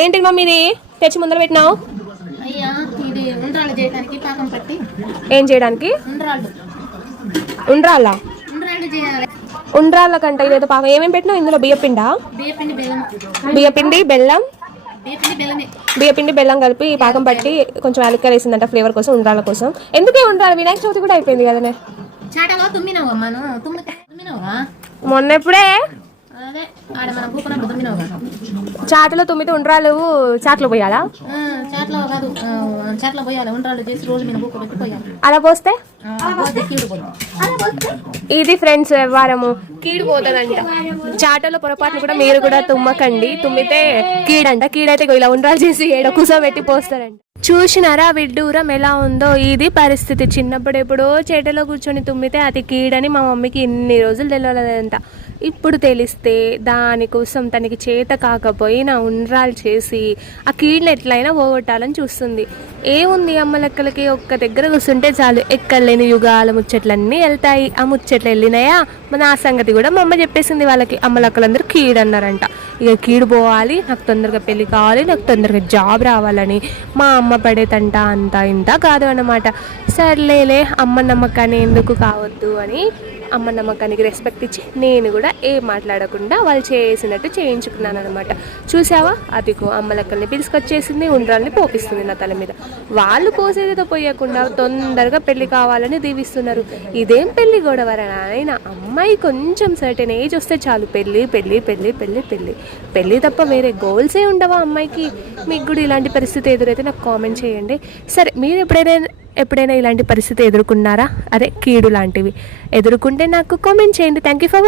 ఏంటి మమ్మీ ఇది తెచ్చి ముందర పెట్టినావు? అయ్యా ఇది ఉండ్రాళ్ళు చేయడానికి పాకం పట్టి. ఏం చేయడానికి? ఉండ్రాళ్ళ చేయాలి. ఉండ్రాళ్ళ కంటే ఇదేదో పాకం. ఏమేమి పెట్టినావు ఇందులో? బియ్యపిండా? బియ్యపిండి బెల్లం. బియ్యపిండి బెల్లం కలిపి పాకం పట్టి కొంచెం యాలక్కాయలు వేసిందంట ఫ్లేవర్ కోసం, ఉండ్రాళ్ళ కోసం. ఎందుకే ఉండ్రాళ్ళు? వినాయక చవితి కూడా అయిపోయింది కదనే. మొన్న ఎప్పుడే చాటలో తుమ్మితే ఉండ్రాలు చాట్లో పోయాలా? అలా పోస్తే ఇది ఫ్రెండ్స్ వ్యవహారము కీడు పోతుందంట. చాటలో పొరపాటును కూడా మీరు కూడా తుమ్మకండి. తుమ్మితే కీడంట. కీడైతే ఇలా ఉండ్రాలు చేసి ఏడ కూసోబెట్టి పోస్తారంట. చూసినారా విడ్డూరం ఎలా ఉందో? ఇది పరిస్థితి. చిన్నప్పుడు ఎప్పుడో చేటలో కూర్చొని తుమ్మితే అది కీడని మా మమ్మీకి ఇన్ని రోజులు తెలియలేదంట. ఇప్పుడు తెలిస్తే దానికోసం తనకి చేత కాకపోయినా ఉండ్రాలు చేసి ఆ కీడుని ఎట్లయినా పోగొట్టాలని చూస్తుంది. ఏముంది అమ్మలక్కలకి ఒక్క దగ్గర కూర్చుంటే చాలు, ఎక్కడలేని యుగాల ముచ్చట్లన్నీ వెళ్తాయి. ఆ ముచ్చట్లు వెళ్ళినాయా మన ఆ సంగతి కూడా మా అమ్మ చెప్పేసింది వాళ్ళకి. అమ్మలక్కలందరూ కీడు అన్నారంట. ఇక కీడు పోవాలి, నాకు తొందరగా పెళ్ళి కావాలి, నాకు తొందరగా జాబ్ రావాలని. మా అమ్మ పడేతంట అంత ఇంత కాదు అన్నమాట. సర్లేలే అమ్మ నమ్మకాన్ని ఎందుకు కావద్దు అని అమ్మ నమ్మకానికి రెస్పెక్ట్ ఇచ్చి నేను కూడా ఏం మాట్లాడకుండా వాళ్ళు చేసినట్టు చేయించుకున్నాను అనమాట. చూసావా, అదిగో అమ్మలక్కల్ని పిలుచుకొచ్చేసింది, ఉండ్రాల్ని పోపిస్తుంది నా తల మీద. వాళ్ళు పోసేదితో పోయకుండా తొందరగా పెళ్లి కావాలని దీవిస్తున్నారు. ఇదేం పెళ్లి గొడవరా నాయన? అమ్మాయి కొంచెం సర్టెన్ ఏజ్ వస్తే చాలు పెళ్ళి పెళ్ళి పెళ్ళి పెళ్ళి పెళ్ళి పెళ్ళి తప్ప వేరే గోల్సే ఉండవా అమ్మాయికి? మీకు కూడా ఇలాంటి పరిస్థితి ఎదురైతే నాకు కామెంట్ చేయండి. సరే, మీరు ఎప్పుడైనా ఇలాంటి పరిస్థితి ఎదుర్కొన్నారా? అదే కీడు లాంటివి ఎదుర్కొంటే నాకు కామెంట్ చేయండి. Thank you for